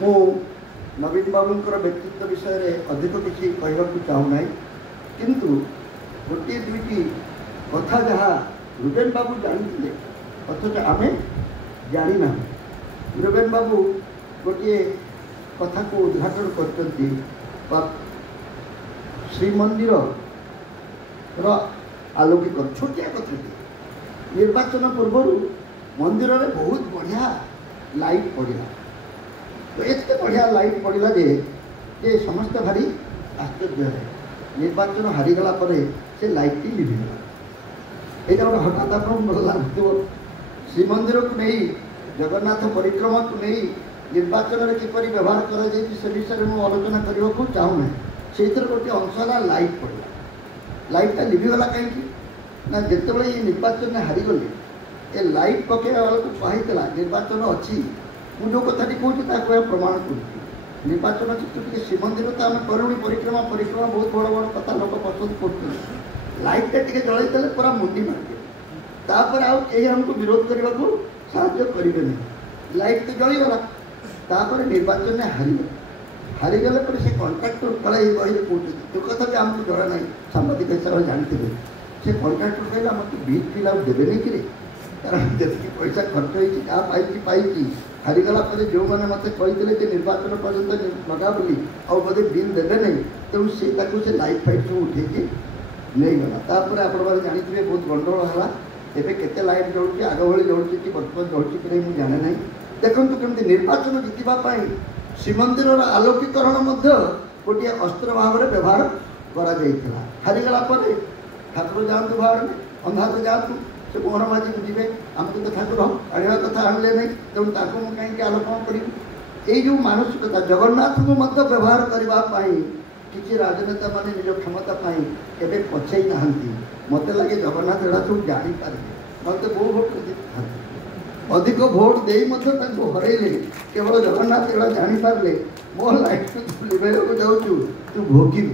मु नवीन बाबूंकर व्यक्तित्व विषय में अधिक किसी कहवाक चाहूना किंतु गोटे दुईटी कथा जहाँ रुबेन बाबू जानी अथच आम जाना रुबेन बाबू गोटे कथा को उद्घाटन कर श्रीमंदिर आलोकित छोटिया कथा निर्वाचन पूर्व मंदिर में बहुत बढ़िया लाइट पड़ा तो एत बढ़िया लाइट पड़ा जे समस्त भारी आश्चर्य है निर्वाचन हारीगला से लाइट टी लिभिगला यहाँ गोटे हठात आप भल लगुव श्रीमंदिर को नहीं जगन्नाथ परिक्रमा को नहीं निर्वाचन में किपर व्यवहार कर विषय में आलोचना करने को चाहूना से गोटे अंशला लाइट पड़ा लाइटा लिभिगला कहीं ना जिते ये निर्वाचन में हारीगले ए लाइट पकड़ा वाला कहला निर्वाचन अच्छी मुझे जो कथा कहूँ प्रमाण कर निर्वाचन चित्र श्रीमंदिर तो आम करूँ परिक्रमा परिक्रमा बहुत बड़ बड़ कथा लोक पसंद कर लाइटा टी जल पूरा मुंडी मार आउ कहीं आमको विरोध करने को साहाଯ୍य करेंगे नहीं लाइट तो जलीगला निर्वाचन में हारीगले पर से कंट्राक्टर कल ये कहते जो कथा भी आमको जरा ना सांबादिक हिसाब से जानते से कंट्राक्टर कहला मत बीज फिल आउ देवे कि कारण जी पैसा खर्च होती हारीगला जो मैंने मत कहते निर्वाचन पर्यटन लगा बोली आउ बोधे बिल देवे नहीं तेणु से लाइट फाइट सब उठे नहीं गला आप जानते बहुत गंडगोल है एवं केते लाइट जलुची आग भाई जलुची कि बर्तमान जलुची कि नहीं मुझे जाने ना देखो केमती निर्वाचन जीतवाई श्रीमंदिर आलोकीकरण गोटे अस्त्र भाव में व्यवहार करा हारीगला ठाकुर जातु बाहर अंधात जातु से मोहन माझी को जी आमको तो ठाकुर आने कथा आणले नहीं तेणु कहीं आलोचना करी ये जो मानसिकता जगन्नाथ को व्यवहार करने किसी राजनेता मैंने निज क्षमता के पछे ना मत लगे जगन्नाथ एड़ा सब जापारे मत बहु भोट अधिक भोट दे हरइले केवल जगन्नाथ एड़ा जापारे मो लाइट लिभा जाऊँ तू भोगू